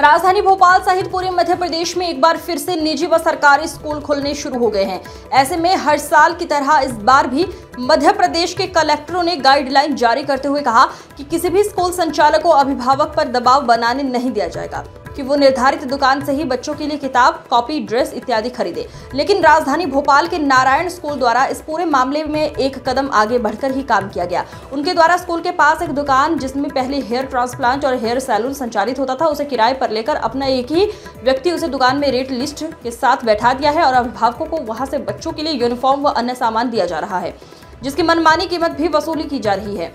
राजधानी भोपाल सहित पूरे मध्य प्रदेश में एक बार फिर से निजी व सरकारी स्कूल खुलने शुरू हो गए हैं। ऐसे में हर साल की तरह इस बार भी मध्य प्रदेश के कलेक्टरों ने गाइडलाइन जारी करते हुए कहा कि किसी भी स्कूल संचालक को अभिभावक पर दबाव बनाने नहीं दिया जाएगा कि वो निर्धारित दुकान से ही बच्चों के लिए किताब, कॉपी, ड्रेस इत्यादि खरीदे। लेकिन राजधानी भोपाल के नारायण स्कूल द्वारा इस पूरे मामले में एक कदम आगे बढ़कर ही काम किया गया। उनके द्वारा स्कूल के पास एक दुकान जिसमें पहले हेयर ट्रांसप्लांट और हेयर सैलून संचालित होता था, उसे किराए पर लेकर अपना एक ही व्यक्ति उसे दुकान में रेट लिस्ट के साथ बैठा दिया है और अभिभावकों को वहां से बच्चों के लिए यूनिफॉर्म व अन्य सामान दिया जा रहा है, जिसकी मनमानी कीमत भी वसूली की जा रही है।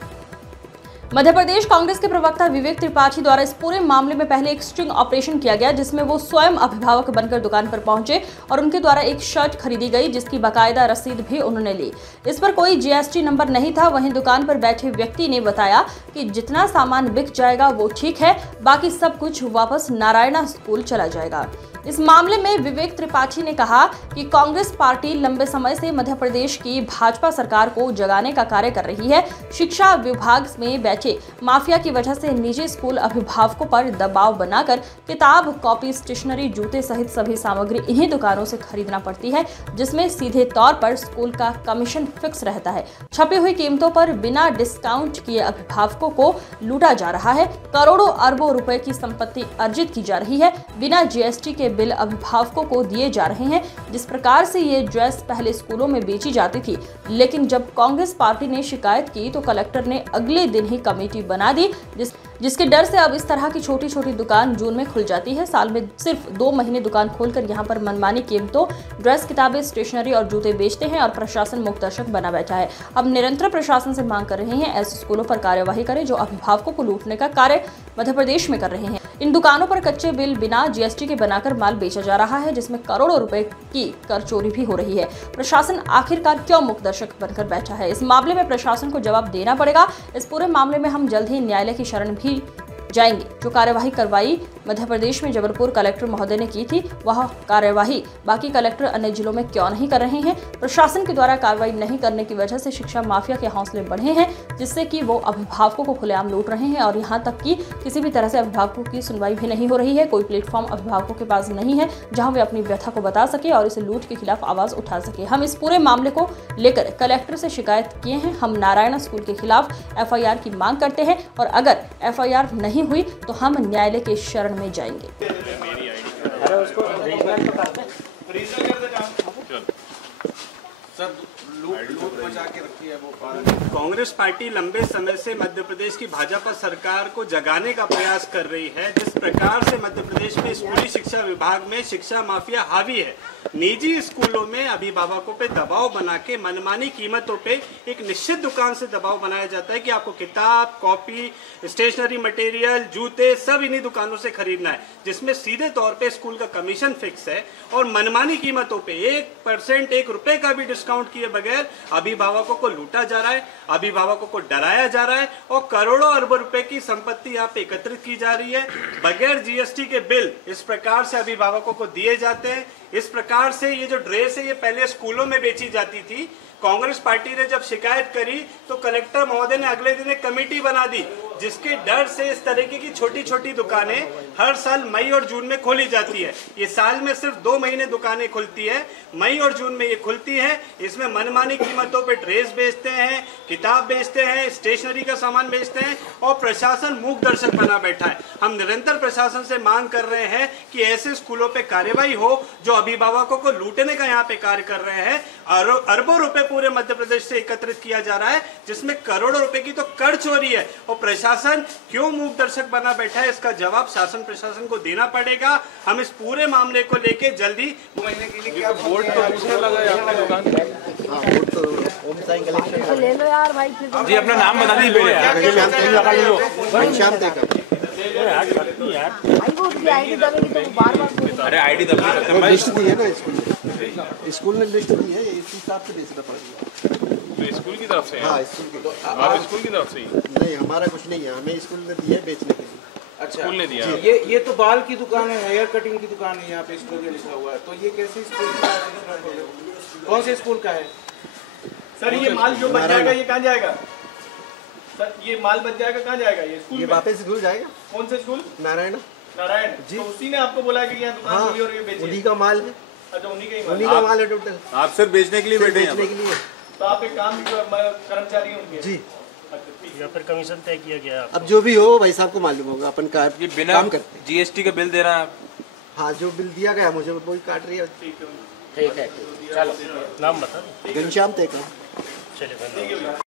मध्य प्रदेश कांग्रेस के प्रवक्ता विवेक त्रिपाठी द्वारा इस पूरे मामले में पहले एक स्ट्रिंग ऑपरेशन किया गया, जिसमें वो स्वयं अभिभावक बनकर दुकान पर पहुंचे और उनके द्वारा एक शर्ट खरीदी गई, जिसकी बाकायदा रसीद भी उन्होंने ली। इस पर कोई जीएसटी नंबर नहीं था। वहीं दुकान पर बैठे व्यक्ति ने बताया कि जितना सामान बिक जाएगा वो ठीक है, बाकी सब कुछ वापस नारायणा स्कूल चला जाएगा। इस मामले में विवेक त्रिपाठी ने कहा कि कांग्रेस पार्टी लंबे समय से मध्य प्रदेश की भाजपा सरकार को जगाने का कार्य कर रही है। शिक्षा विभाग में बैठे माफिया की वजह से निजी स्कूल अभिभावकों पर दबाव बनाकर किताब, कॉपी, स्टेशनरी, जूते सहित सभी सामग्री इन्हीं दुकानों से खरीदना पड़ती है, जिसमें सीधे तौर पर स्कूल का कमीशन फिक्स रहता है। छपी हुई कीमतों पर बिना डिस्काउंट किए अभिभावकों को लूटा जा रहा है। करोड़ों अरबों रुपए की संपत्ति अर्जित की जा रही है। बिना जीएसटी के बिल अभिभावकों को दिए जा रहे हैं। जिस प्रकार से ये ड्रेस पहले स्कूलों में बेची जाती थी, लेकिन जब कांग्रेस पार्टी ने शिकायत की तो कलेक्टर ने अगले दिन ही कमेटी बना दी, जिसके डर से अब इस तरह की छोटी छोटी दुकान जून में खुल जाती है। साल में सिर्फ 2 महीने दुकान खोलकर यहाँ पर मनमानी कीमतों ड्रेस, किताबें, स्टेशनरी और जूते बेचते हैं और प्रशासन मुक्तदर्शक बना बैठा है। अब निरंतर प्रशासन से मांग कर रहे हैं ऐसे स्कूलों पर कार्यवाही करें जो अभिभावकों को लूटने का कार्य मध्य प्रदेश में कर रहे हैं। इन दुकानों पर कच्चे बिल बिना जीएसटी के बनाकर माल बेचा जा रहा है, जिसमें करोड़ों रुपए की कर चोरी भी हो रही है। प्रशासन आखिरकार क्यों मुक्तदर्शक बनकर बैठा है? इस मामले में प्रशासन को जवाब देना पड़ेगा। इस पूरे मामले में हम जल्द ही न्यायालय की शरण भी जाएंगे। जो कार्यवाही करवाई मध्य प्रदेश में जबलपुर कलेक्टर महोदय ने की थी, वह कार्यवाही बाकी कलेक्टर अन्य जिलों में क्यों नहीं कर रहे हैं? प्रशासन के द्वारा कार्रवाई नहीं करने की वजह से शिक्षा माफिया के हौसले बढ़े हैं, जिससे कि वो अभिभावकों को खुलेआम लूट रहे हैं और यहाँ तक कि किसी भी तरह से अभिभावकों की सुनवाई भी नहीं हो रही है। कोई प्लेटफॉर्म अभिभावकों के पास नहीं है जहाँ वे अपनी व्यथा को बता सके और इस लूट के खिलाफ आवाज उठा सके। हम इस पूरे मामले को लेकर कलेक्टर से शिकायत किए हैं। हम नारायणा स्कूल के खिलाफ एफआईआर की मांग करते हैं और अगर एफआईआर नहीं हुई तो हम न्यायालय के शरण में जाएंगे। कांग्रेस पार्टी लंबे समय से मध्य प्रदेश की भाजपा सरकार को जगाने का प्रयास कर रही है। जिस प्रकार से मध्य प्रदेश में स्कूली शिक्षा विभाग में शिक्षा माफिया हावी है, निजी स्कूलों में अभिभावकों पे दबाव बना के मनमानी कीमतों पे एक निश्चित दुकान से दबाव बनाया जाता है कि आपको किताब, कॉपी, स्टेशनरी मटेरियल, जूते सब इन्हीं दुकानों से खरीदना है, जिसमें सीधे तौर पे स्कूल का कमीशन फिक्स है और मनमानी कीमतों पे 1% 1 रुपए का भी डिस्काउंट किए बगैर अभिभावकों को लूटा जा रहा है, अभिभावकों को डराया जा रहा है और करोड़ों अरबों रुपए की संपत्ति यहाँ पे एकत्रित की जा रही है। बगैर जीएसटी के बिल इस प्रकार से अभिभावकों को दिए जाते हैं। इस प्रकार से ये जो ड्रेस है ये पहले स्कूलों में बेची जाती थी। कांग्रेस पार्टी ने जब शिकायत करी तो कलेक्टर महोदय ने अगले दिन एक कमेटी बना दी, जिसके डर से इस तरीके की छोटी छोटी दुकानें हर साल मई और जून में खोली जाती है। ये साल में सिर्फ 2 महीने दुकानें खुलती है, मई और जून में ये खुलती है। इसमें मनमानी कीमतों पे ड्रेस बेचते हैं, किताब बेचते हैं, स्टेशनरी का सामान बेचते हैं और प्रशासन मूक दर्शक बना बैठा है। हम निरंतर प्रशासन से मांग कर रहे हैं कि ऐसे स्कूलों पे कार्यवाही हो जो अभिभावकों को लूटने का यहाँ पे कार्य कर रहे हैं। अरबों रुपए पूरे मध्य प्रदेश से एकत्रित किया जा रहा है, जिसमें करोड़ों रुपए की तो कर चोरी है और प्रशासन क्यों मूक दर्शक बना बैठा है, इसका जवाब शासन प्रशासन को देना पड़ेगा। हम इस पूरे मामले को लेके जल्दी महीने के लिए क्या बोर्ड तो दूसरा लगा है आपका दुकान? बोर्ड तो ओम साई कलेक्शन ले लो यार भाई। जी अपना नाम बता दीजिए। अरे आईडी दबी स्कूल ने लिस्ट दी है, इस हिसाब से बेचना पड़ेगा। तो स्कूल की तरफ से? हाँ स्कूल की। तो आप स्कूल की तरफ से ही? नहीं, हमारा कुछ नहीं है, हमें स्कूल ने दिया है बेचने के लिए। अच्छा, स्कूल ने दिया। ये तो बाल की दुकान है, हेयर कटिंग की दुकान है, यहाँ पे स्कूल लिखा हुआ है, तो ये कैसे स्कूल का? कौन से स्कूल का है सर? ये माल जो बच जाएगा ये कहाँ जाएगा सर? ये माल बच जाएगा कहाँ जाएगा? ये स्कूल ये वापस स्कूल जाएगा। कौन से स्कूल? नारायण। नारायण जी। तो उसी ने आपको बोला कि यहाँ दुकान हाँ, खोली और ये बेची? उन्हीं का माल है, अच्छा उन्हीं का ही माल। उन्हीं का माल है टोटल, आप सिर्फ बेचने के लिए सिर्फ बैठे हैं बेचने के लिए। तो आप एक काम कर्मचारी हैं उनके? जी, अच्छा, ठीक है। या फिर कमीशन तय किया गया है? अब जो भी हो भाई साहब को मालूम होगा, अपन ये बिना काम करते हैं। जीएसटी का बिल दे रहा है आप? हाँ, जो बिल दिया गया मुझे वही काट रही है। ठीक है चलो नाम बता दो। घनश्याम तय का। चलिए धन्यवाद।